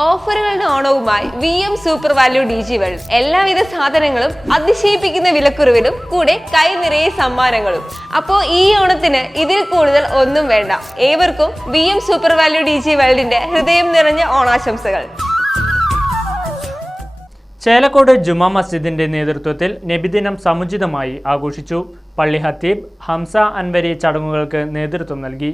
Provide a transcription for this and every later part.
ഓഫറുകളുടെ ഓണവുമായി VM super value DG world. എല്ലാവിധ സാധനങ്ങളും അതിശയിപ്പിക്കുന്ന വിലക്കുറവിലും കൂടെ കൈ നിറയെ സമ്മാനങ്ങളും. അപ്പോൾ ഈ ഓണത്തിന് ഇതിൽ കൂടുതൽ ഒന്നും വേണ്ട. ഏവർക്കും VM സൂപ്പർ വാല്യൂ DG വേൾഡിന്റെ ഹൃദയം നിറഞ്ഞ ഓണാശംസകൾ. ചേലക്കോട് ജുമാ മസ്ജിദിന്റെ നേതൃത്വത്തിൽ നബിദിനം സമുചിതമായി ആഘോഷിച്ചു. പള്ളി ഹത്തീബ് ഹംസ അൻവരി ചടങ്ങുകൾക്ക് നേതൃത്വം നൽകി.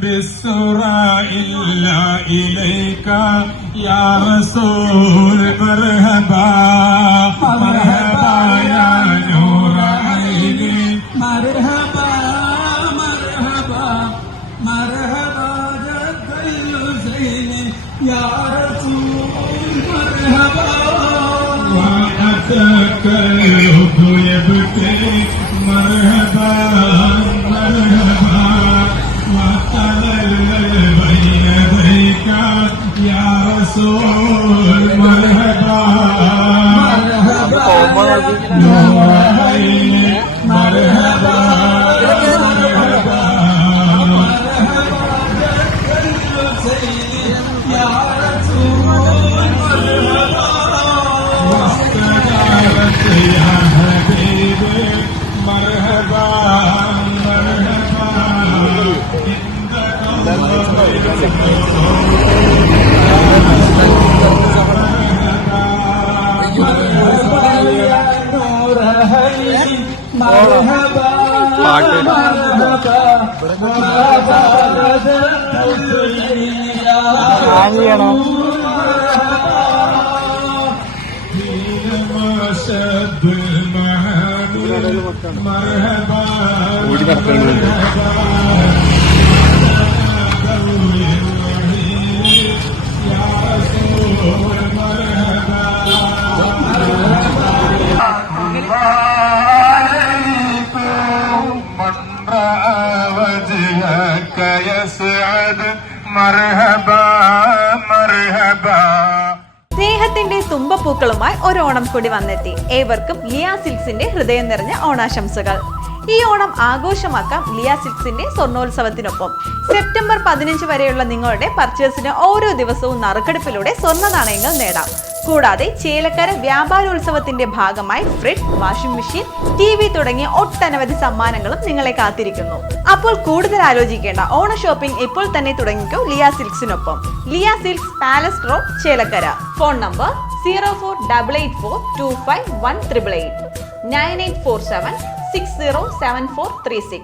بالسرى إلا إليك يا رسول مرحبا مرحبا يا نور عيني مرحبا مرحبا مرحبا جد الحسين يا رسول مرحبا وأتاك الحب يبكي مرحبا مرحبا يا رسول مرحبا مرحبا نور عيني مرحبا مرحبا يا رسول مرحبا واستدارت يا حبيبي مرحبا مرحبا സ്നേഹത്തിന്റെ തുമ്പപ്പൂക്കളുമായി ഒരു ഓണം കൂടി വന്നെത്തി. ഏവർക്കും ലിയ സിൽക്സിന്റെ ഹൃദയം നിറഞ്ഞ ഓണാശംസകൾ. ഈ ഓണം ആഘോഷമാക്കാം ലിയ സിൽക്സിന്റെ സ്വർണ്ണോത്സവത്തിനൊപ്പം. സെപ്റ്റംബർ 15 വരെയുള്ള നിങ്ങളുടെ പർച്ചേസിന് ഓരോ ദിവസവും നറുക്കെടുപ്പിലൂടെ സ്വർണ്ണ നാണയങ്ങൾ നേടാം. കൂടാതെ ചേലക്കര വ്യാപാരോത്സവത്തിന്റെ ഭാഗമായി ഫ്രിഡ്ജ്, വാഷിംഗ് മെഷീൻ, TV തുടങ്ങിയ ഒട്ടനവധി സമ്മാനങ്ങളും നിങ്ങളെ കാത്തിരിക്കുന്നു. അപ്പോൾ കൂടുതൽ ആലോചിക്കേണ്ട, ഓണ ഷോപ്പിംഗ് ഇപ്പോൾ തന്നെ തുടങ്ങിക്കോ ലിയ സിൽക്സിനൊപ്പം. Liya Silks, Palace Road, Chelakkara. Phone number 0488425188 9847607436.